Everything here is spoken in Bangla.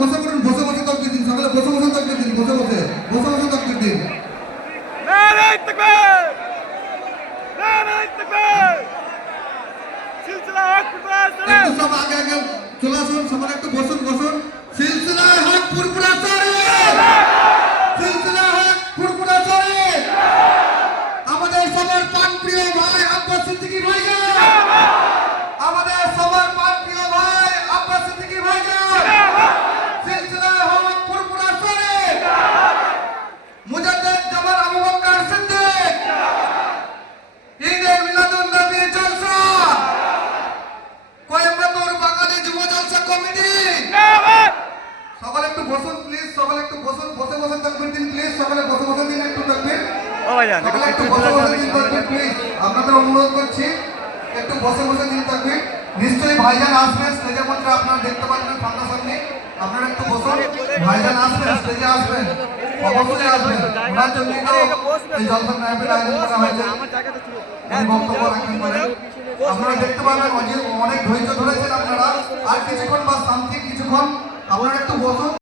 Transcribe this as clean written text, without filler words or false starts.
বসে পড়ুন, বসে বসে তাকবীর দিন, সকলে বসে বসে তাকবীর দিন, বসে বসে তাকবীর দিন। নারায়ে তাকবীর, নারায়ে তাকবীর, সিলসিলা হক ফুরফুরা চলে। একটু সব আগে আগে চলে আসুন, সবাই একটু বসুন বসুন। সিলসিলায়ে হক ফুরফুরা চলে, সিলসিলায়ে হক ফুরফুরা চলে। আমাদের সবার প্রাণপ্রিয় ভাই আব্বাস সিদ্দিকী ভাইজান, আমাদের সবার প্রাণপ্রিয় ভাই আব্বাস সিদ্দিকী ভাইজান, সিলসিলায়ে হক ফুরফুরা চলে। মুজাদ্দিদ জামান আবু বকর সিদ্দিক, ঈদে মিলাদুন নবী জলসা, কোয়েম্বাটোর বাঙালি যুব জলসা কমিটি। সকলে একটু বসুন প্লিজ, সকলে একটু বসুন, বসে বসে তাকবীর দিন প্লিজ, সকলে বসে বসে দিন একটু তাকবীর। ও ভাইজান সকলে একটু বসে বসে দিন তাকবীর প্লিজ, আপনাদের অনুরোধ করছি একটু বসে বসে দিন তাকবীর। নিশ্চয়ই ভাইজান আসবেন স্টেজের মধ্যে, আপনারা দেখতে পাচ্ছেন সামনাসামনি। আপনারা একটু বসুন, ভাইজান আসবেন, স্টেজে আসবেন, অবশ্যই আসবেন। ওনার জন্যই তো এই জলসা নাইবের আয়োজন করা হয়েছে, উনি বক্তব্য রাখবেন বলে। আপনারা দেখতে পাবেন অনেক ধৈর্য ধরেছেন আপনারা। আর কিছুক্ষণ বা সামথিং কিছুক্ষণ আপনারা একটু বসুন।